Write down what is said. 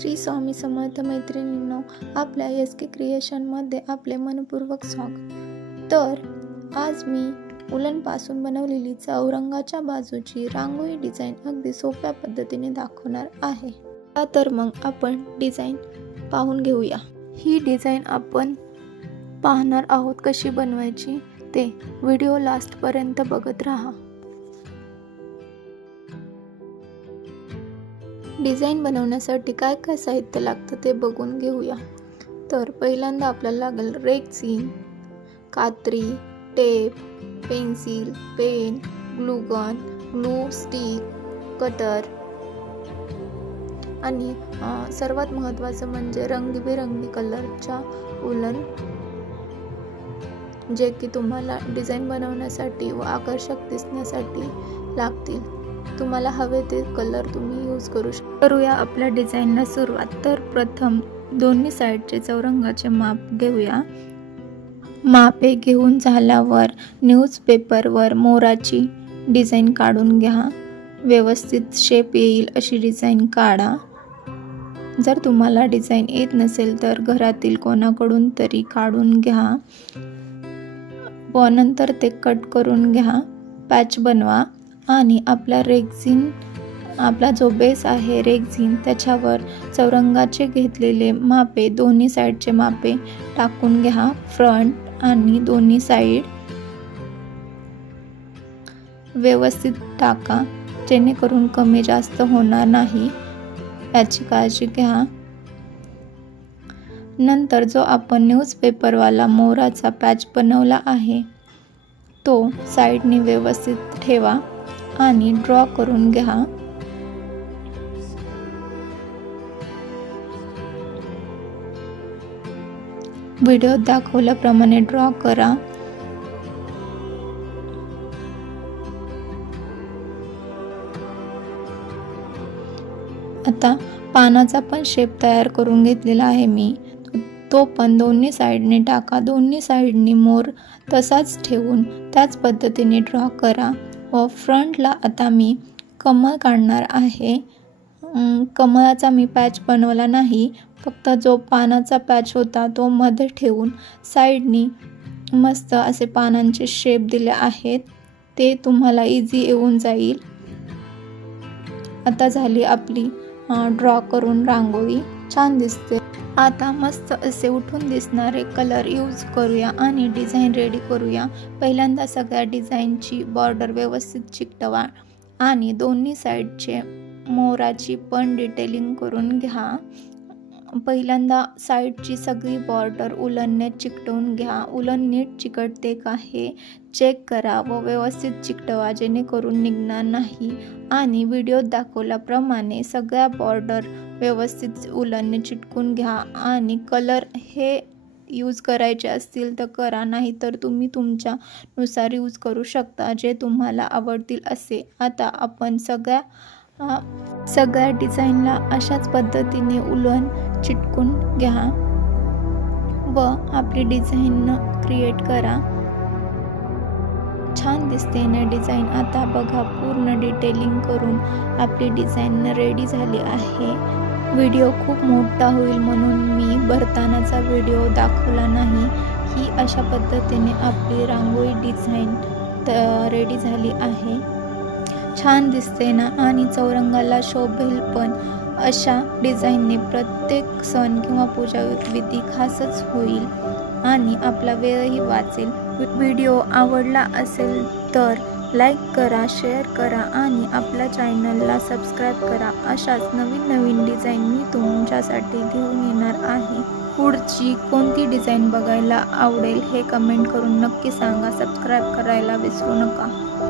श्री स्वामी समर्थ मैत्रिणींनो, आपल्या SK क्रिएशनमध्ये आपले मनपूर्वक स्वागत। तर आज मी उलनपासून बनवलेली चौरंगाच्या बाजूची रांगोळी डिझाईन अगदी सोप्या पद्धतीने दाखवणार आहे। तर मग आपण डिझाईन पाहून घेऊया। ही डिझाईन आपण पाहणार आहोत कशी बनवायची ते व्हिडिओ लास्ट पर्यंत बघत राहा। डिझाईन बनवण्यासाठी काय काय साहित्य लागतं ते बघून घेऊया। तर पहिल्यांदा आपल्याला लागेल रेक्झिन, कात्री, tape, pencil, pen, glue gun, glue stick, cutter आणि सर्वात महत्त्वाचं म्हणजे रंगीबेरंगी कलरच्या उलन, जे की तुम्हाला डिझाईन बनवण्यासाठी व आकर्षक दिसण्यासाठी लागतील। तुम्हाला हवे ते कलर तुम्ही यूज करू शकता। करूया आपल्या डिझाईनला सुरुवात। तर प्रथम दोन्ही साइडचे चौरंगाचे माप घेऊया। मापे घेऊन झाल्यावर न्यूजपेपरवर मोराची डिझाईन काढून घ्या। व्यवस्थित शेप येईल अशी डिझाईन काढा। जर तुम्हाला डिझाईन येत नसेल तर घरातील कोणाकडून तरी काढून घ्या व नंतर ते कट करून घ्या। पॅच बनवा आणि आपला जो बेस आहे रेक्झिन त्याच्यावर चौरंगाचे घेतलेले मापे दोन्ही साइडचे मापे टाकून घ्या। फ्रंट आणि दोन्ही साइड व्यवस्थित टाका, जेणेकरून कमी जास्त होणार नाही याची काळजी घ्या। नंतर जो आपण न्यूजपेपरवाला मोराचा पॅच बनवला आहे तो साइडने व्यवस्थित ठेवा आणि ड्रॉ करून घ्या। व्हिडिओत दाखवल्याप्रमाणे ड्रॉ करा। आता पानाचा पण शेप तयार करून घेतलेला आहे मी, तो पण दोन्ही साइडने टाका। दोन्ही साइडनी मोर तसाच ठेवून त्याच पद्धतीने ड्रॉ करा व फ्रंटला आता मी कमळ काढणार आहे। कमळाचा मी पॅच बनवला नाही, फक्त जो पानाचा पॅच होता तो मध्ये ठेवून साइडनी मस्त असे पानांचे शेप दिले आहेत, ते तुम्हाला इझी येऊन जाईल। आता झाली आपली ड्रॉ करून रांगोळी, छान दिसते। आता मस्त असे उठून दिसणारे कलर यूज करूया आणि डिझाईन रेडी करूया। पहिल्यांदा सगळ्या डिझाईनची बॉर्डर व्यवस्थित चिकटवा आणि दोन्ही साइडचे मोराची पण डिटेलिंग करून घ्या। पहिल्यांदा साइडची सगळी बॉर्डर उलनने चिकटवून घ्या। उलन नीट चिकटते का हे चेक करा व व्यवस्थित चिकटवा, जेणेकरून निघणार नाही। आणि व्हिडिओत दाखवल्याप्रमाणे सगळ्या बॉर्डर व्यवस्थित उलनने चिटकून घ्या आणि कलर हे यूज करायचे असतील तर करा, नाही तर तुम्ही तुमच्यानुसार यूज करू शकता, जे तुम्हाला आवडतील असे। आता आपण सगळ्या डिझाईनला अशाच पद्धतीने उलन चिटकून घ्या व आपली डिझाईन क्रिएट करा। छान दिसते ना डिझाईन। आता बघा, पूर्ण डिटेलिंग करून आपली डिझाईन रेडी झाली आहे। व्हिडिओ खूप मोठा होईल म्हणून मी भरतानाचा व्हिडिओ दाखवला नाही। ही अशा पद्धतीने आपली रांगोळी डिझाईन रेडी झाली आहे। छान दिसते ना आणि चौरंगाला शोभेल पण। अशा डिझाईनने प्रत्येक सण किंवा पूजा विधी खासच होईल आणि आपला वेळही वाचेल। व्हिडिओ आवडला असेल तर लाईक करा, शेअर करा आणि आपल्या चॅनलला सबस्क्राईब करा। अशाच नवीन डिझाईन मी तुमच्यासाठी घेऊन येणार आहे। पुढची कोणती डिझाईन बघायला आवडेल हे कमेंट करून नक्की सांगा। सबस्क्राईब करायला विसरू नका।